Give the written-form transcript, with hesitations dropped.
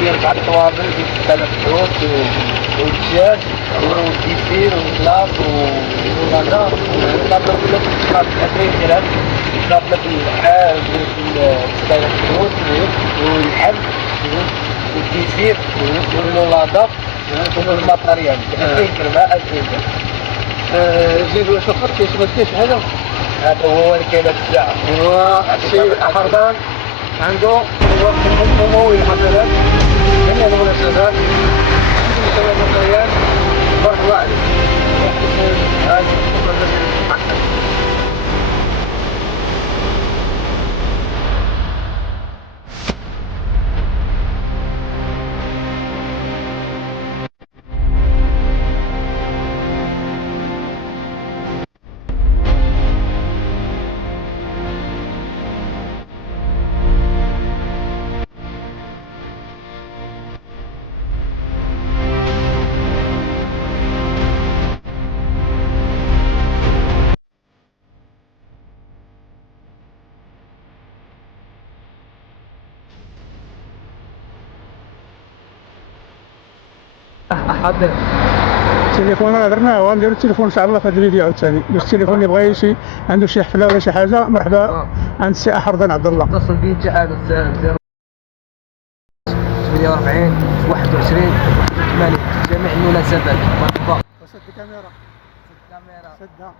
فيه 4 طوابل ديال 3000 حوت والدجاج والكيسير والكلاص والغدا والطابلة كلها كتبقى ب20 درهم. الطابلة باللحاء ديال 6000 حوت واللحم والكيسير والمولاضة والماتريال ب20 درهم 2000 درهم. زيدوا واش اخر كاين شي حاجه؟ هذا هو اللي كاين هاد الساعة. هو السي حردان عنده وقت الأموي مثلا جميع المناسبات عنده مستوى المصريات بارك الله عليك. حاضر. التليفون راه درناه هو نديرو التليفون ان شاء الله في هذا الفيديو عاوتاني باش التليفون اللي بغى شي عنده شي حفله ولا شي حاجه مرحبا عند السي حردان عبد الله. اتصل بي انت على 48 21 81 جميع المناسبات. مرحبا. سد الكاميرا. الكاميرا سدها.